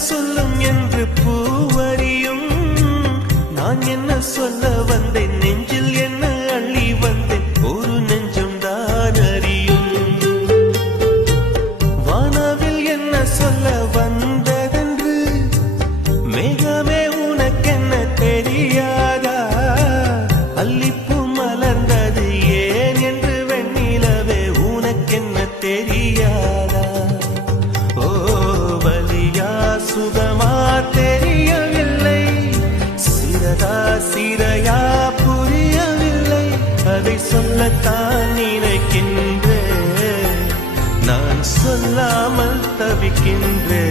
சொல்லும் என்று பூவரியும் நான் என்ன சொல்ல வந்தேன் நெஞ்சில் என்ன அள்ளி வந்தேன் ஒரு நெஞ்சம் தான் அறியும் வானவில் என்ன சொல்ல வந்ததென்று மேகமே உனக்கென்ன தெரியாதா அல்லிப்பூ மலர்ந்தது ஏன் என்று வெண்ணிலவே உனக்கென்ன தெரியாதா ஓ வலியா சுகமா தெரியவில்லை சிறதா சிறையா புரியவில்லை அதை சொல்லத்தான் நினைக்கின்றேன் நான் சொல்லாமல் தவிக்கின்றேன்